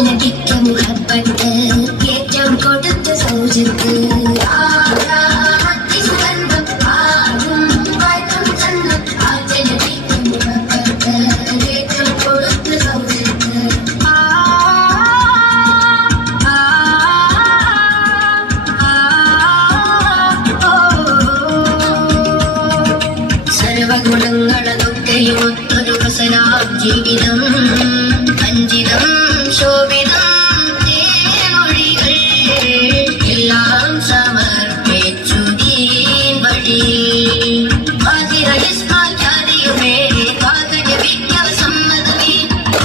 നടിക്ക മുഹബത്ത് ഏറ്റവും കൊടുത്ത സൗജത്ത് സർവഗുണങ്ങളതൊക്കെയും ഒത്തൊരു ഹസനാം ജീവിതം അഞ്ചിതം ശോഭിതം തേമൊഴികൾ എല്ലാം സമർപ്പിച്ചു ദീൻ വഴി ആതിരയിസ്മാചാരിയുമേ പാകജ വിജ്ഞവ സമ്മതമേ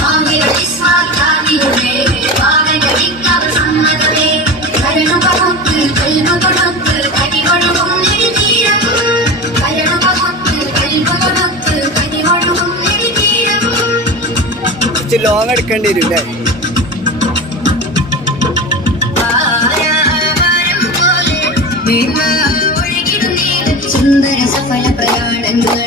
ആതിരയിസ്മാചാരിയുമേ പാകജ വിജ്ഞവ സമ്മതമേ കരണു പകുത്ത് കൽവ കൊടുത്ത് കടികൊഴുകും നെടുതീരം കരണു പകുത്ത് കൽവ കൊടുത്ത് കടികൊഴുകും നെടുതീരം ലോങ് എടുക്കേണ്ടി വരും അല്ലേ? സുന്ദര സഫല പ്രയാണങ്ങൾ